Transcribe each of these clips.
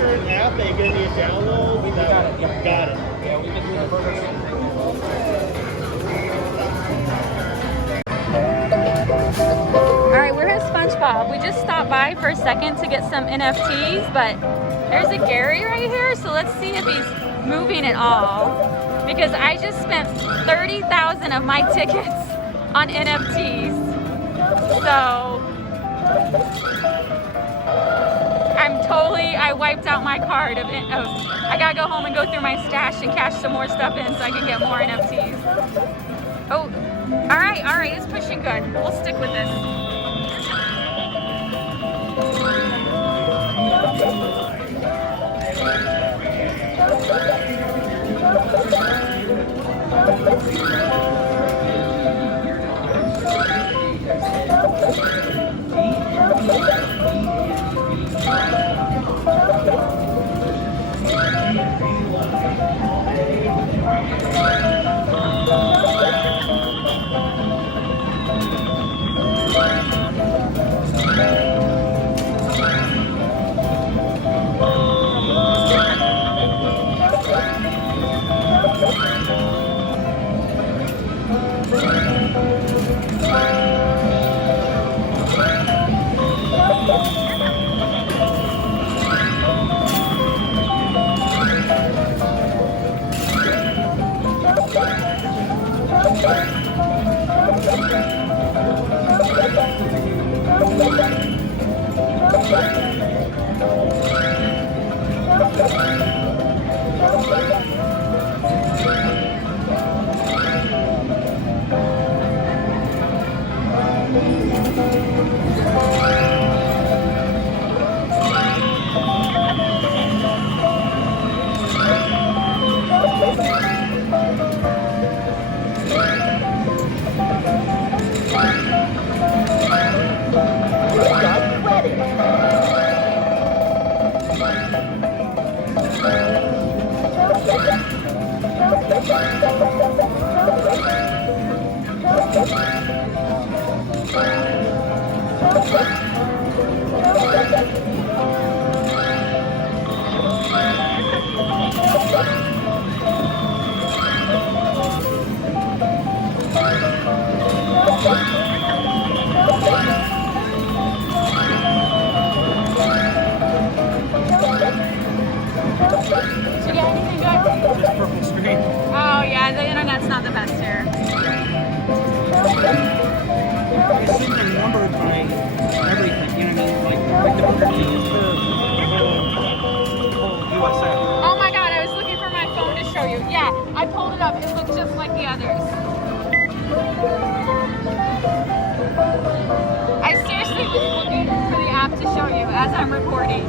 certain app that you're going to need to download? We got it. Yep. Got it. Yeah, we've been doing the burger. Alright, we're at SpongeBob. We just stopped by for a second to get some NFTs, but there's a Gary right here, so let's see if he's moving at all. Because I just spent 30,000 of my tickets on NFTs. So I wiped out my card of I gotta go home and go through my stash and cash some more stuff in so I can get more NFTs. Oh, alright, it's pushing good. We'll stick with this. Oh yeah, the internet's not the best here. It's something numbered by everything, you know what I mean? Like the Burger King is the whole USA. Oh my god, I was looking for my phone to show you. Yeah, I pulled it up. It looked just like the others. I seriously was looking for the app to show you as I'm recording.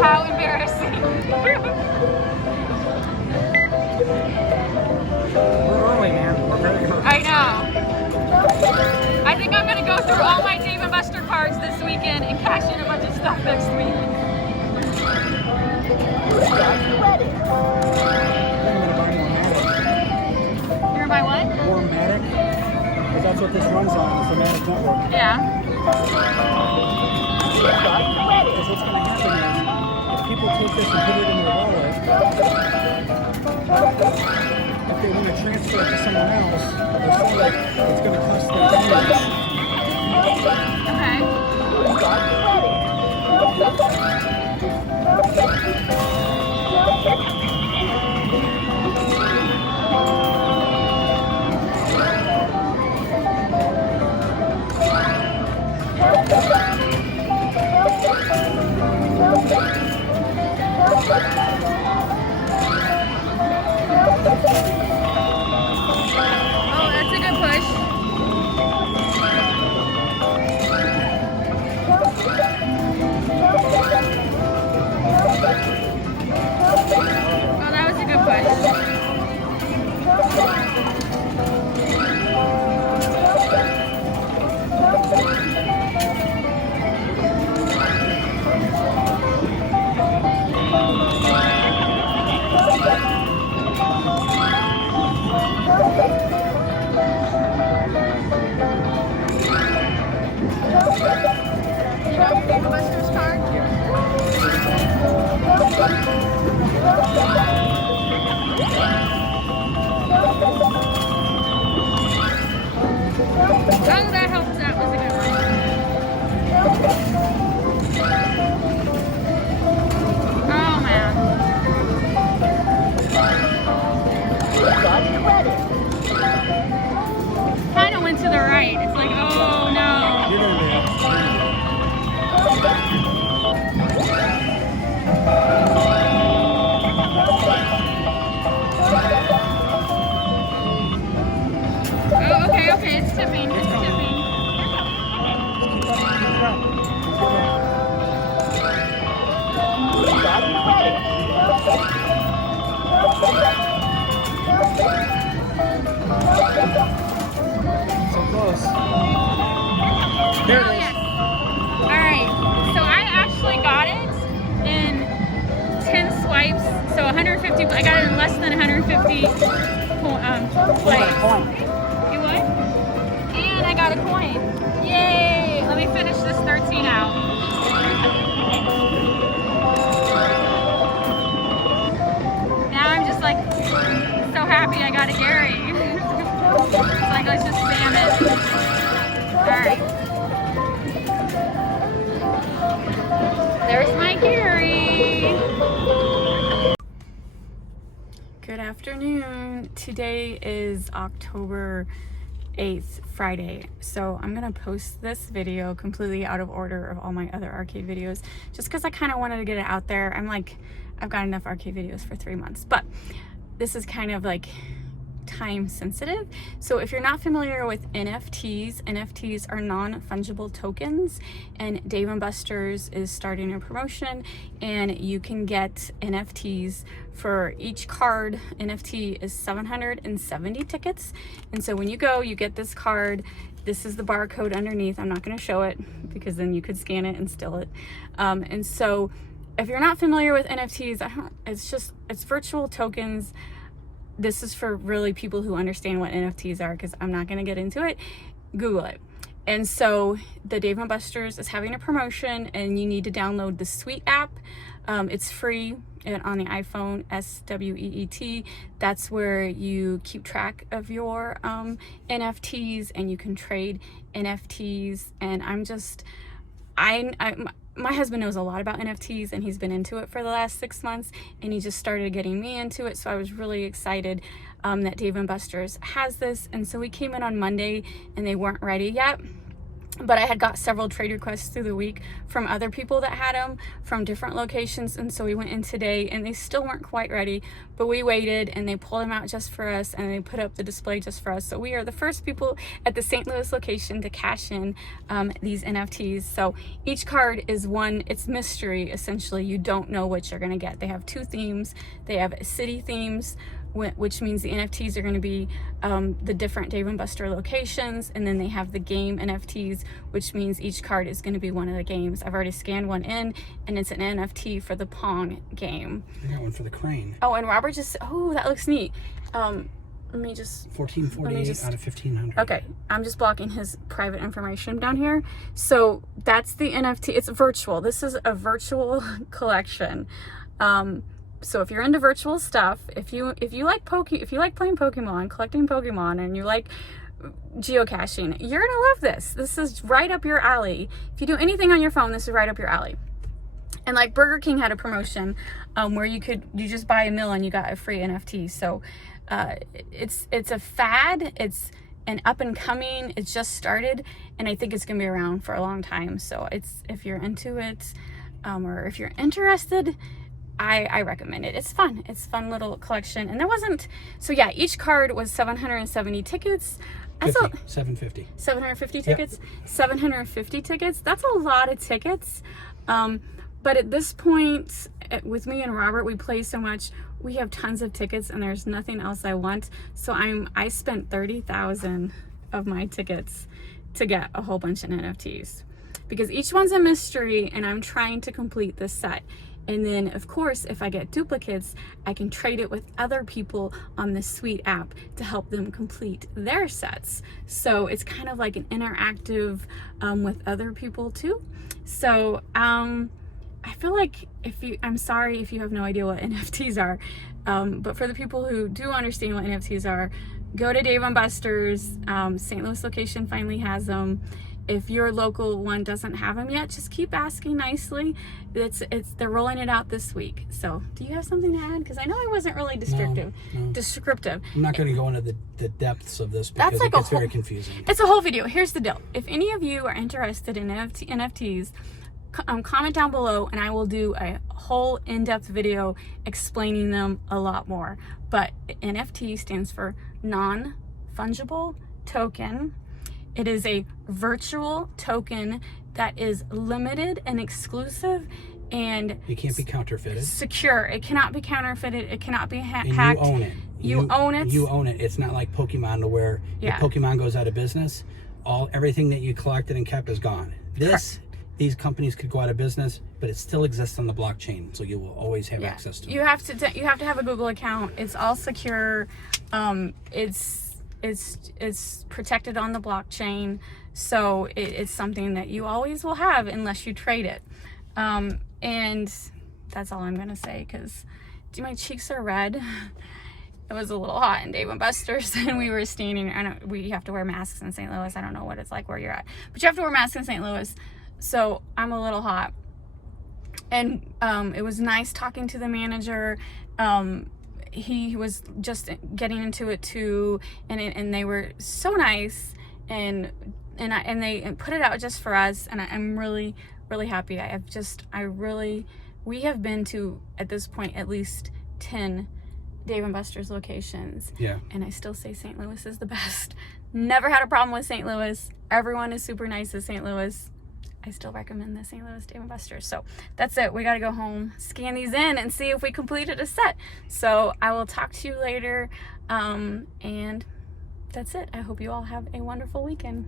How embarrassing. We're early, man. We're very early. I know. I think I'm going to go through all my Dave & Buster cards this weekend and cash in a bunch of stuff next week. You're going to buy what? Warmatic. Because that's what this runs on, the Matic network. Yeah. Because what's going to happen is, if people take this and put it in their wallet, if they want to transfer it to someone else, it's going to cost them pennies. Okay. Oh, that's a good push. Oh, that was a good push. You got your Dave & Buster's card? Yeah. Oh, that helped. That was a good one. Oh, man. Kind of went to the right. It's like, oh, no. You're gonna be. Oh, okay, okay. It's tipping. It's tipping. So close. There Oh, it is. yes. All right. So I actually got it in 10 swipes. So 150. I got it in less than 150 swipes. You what? And I got a coin. Yay! Let me finish this 13 out. Now I'm just like so happy I got a Gary. It's like, let's just spam it. Alright. There's my Gary. Good afternoon. Today is October 8th, Friday. So I'm gonna post this video completely out of order of all my other arcade videos, just because I kind of wanted to get it out there. I've got enough arcade videos for 3 months, but this is kind of like time sensitive. So if you're not familiar with NFTs are non-fungible tokens, and Dave & Buster's is starting a promotion, and you can get NFTs for each card. NFT is 770 tickets, and so when you go, you get this card. This is the barcode underneath. I'm not going to show it because then you could scan it and steal it. And so if you're not familiar with NFTs, it's virtual tokens. This is for really people who understand what NFTs are, because I'm not going to get into it. Google it. And so the Dave & Buster's is having a promotion, and you need to download the Sweet app. It's free on the iPhone, SWEET. That's where you keep track of your NFTs, and you can trade NFTs. And my husband knows a lot about NFTs, and he's been into it for the last 6 months, and he just started getting me into it. So I was really excited that Dave & Buster's has this. And so we came in on Monday, and they weren't ready yet. But I had got several trade requests through the week from other people that had them from different locations. And so we went in today, and they still weren't quite ready, but we waited, and they pulled them out just for us, and they put up the display just for us. So we are the first people at the St. Louis location to cash in these NFTs. So each card is it's mystery, essentially. You don't know what you're gonna get. They have 2 themes. They have city themes, which means the NFTs are going to be the different Dave & Buster locations, and then they have the game NFTs, which means each card is going to be one of the games. I've already scanned one in, and it's an NFT for the Pong game. I got one for the crane. Oh, and Robert that looks neat. Let me just 1448 out of 1500. Okay, I'm just blocking his private information down here. So that's the NFT. It's virtual. This is a virtual collection. So if you're into virtual stuff, if you like playing Pokemon, collecting Pokemon, and you like geocaching, you're gonna love this. This is right up your alley. If you do anything on your phone, this is right up your alley. And like Burger King had a promotion where you just buy a meal and you got a free NFT. So it's a fad. It's an up and coming. It's just started, and I think it's gonna be around for a long time. So if you're into it, or if you're interested, I recommend it. It's fun. It's a fun little collection. And each card was 770 tickets. 750. 750 tickets. Yep. 750 tickets. That's a lot of tickets. But at this point, with me and Robert, we play so much. We have tons of tickets, and there's nothing else I want. So I spent 30,000 of my tickets to get a whole bunch of NFTs, because each one's a mystery, and I'm trying to complete this set. And then, of course, if I get duplicates, I can trade it with other people on the Sweet app to help them complete their sets. So it's kind of like an interactive with other people too. So I feel like I'm sorry if you have no idea what NFTs are, but for the people who do understand what NFTs are, go to Dave & Buster's. St. Louis location finally has them. If your local one doesn't have them yet, just keep asking nicely. They're rolling it out this week. So, do you have something to add? Because I know I wasn't really descriptive. No. Descriptive. I'm not going to go into the depths of this because it gets very confusing. It's a whole video. Here's the deal. If any of you are interested in NFTs, comment down below and I will do a whole in-depth video explaining them a lot more. But NFT stands for non-fungible token. It is a virtual token that is limited and exclusive, and it can't be counterfeited. Secure. It cannot be counterfeited. It cannot be hacked. You own it. You own it. You own it. It's not like Pokemon, to where if Pokemon goes out of business, everything that you collected and kept is gone. These companies could go out of business, but it still exists on the blockchain, so you will always have access to it. You have to have a Google account. It's all secure. It's protected on the blockchain, so it's something that you always will have unless you trade it. And that's all I'm gonna say, because my cheeks are red. It was a little hot in Dave & Buster's, and we were standing. We have to wear masks in St. Louis. I don't know what it's like where you're at, but you have to wear masks in St. Louis. So I'm a little hot, and it was nice talking to the manager. He was just getting into it too, and they were so nice, and they put it out just for us, and I'm really happy. We have been to, at this point, at least 10 Dave & Buster's locations. Yeah. And I still say St. Louis is the best. Never had a problem with St. Louis. Everyone is super nice at St. Louis. I still recommend the St. Louis Dave & Buster's. So that's it. We got to go home, scan these in, and see if we completed a set. So I will talk to you later. And that's it. I hope you all have a wonderful weekend.